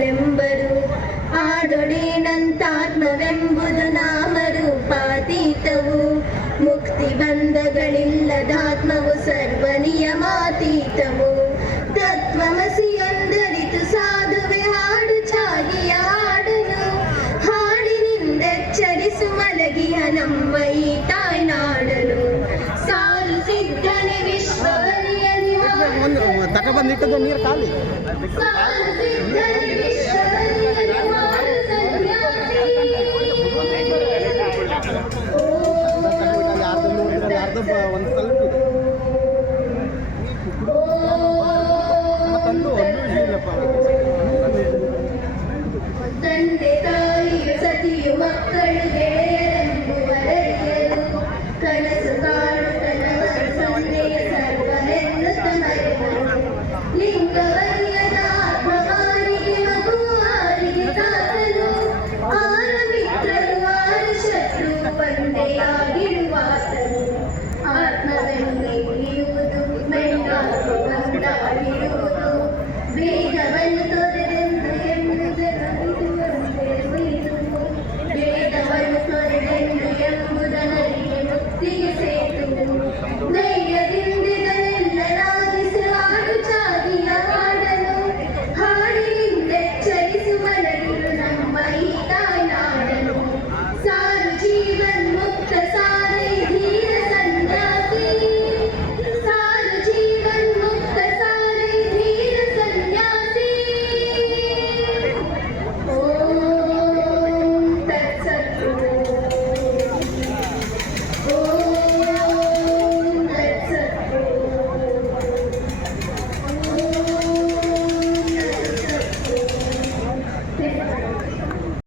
ವೇದಗಳೆಂಬರು ಆಡೊಡೇನಂತಾತ್ಮವೆಂಬುದು ನಾಮರೂಪಾತೀತವು ಮುಕ್ತಿ ಬಂಧಗಳಿಲ್ಲದಾತ್ಮವು ಸರ್ವ ನಿಯಮಾತೀತವು ತತ್ವಮಸಿ ಎಂದರಿತು ಸಾಧುವೆ ಹಾಡು ಚಾಗಿಯ ಹಾಡನು ಹಾಡಿನಿಂದೆಚ್ಚರಿಸು ಮಲಗಿಯ ನಮ್ಮ ಈ ತಾಯ್ನಾಡನು ಸಾಲು ಸಿದ್ಧನೆ ವಿಶ್ವವರಿಯಲಿ ತಕ ಬಂದಿಟ್ಟದ್ದು ನೀರು ಖಾಲಿ ಸಾಲು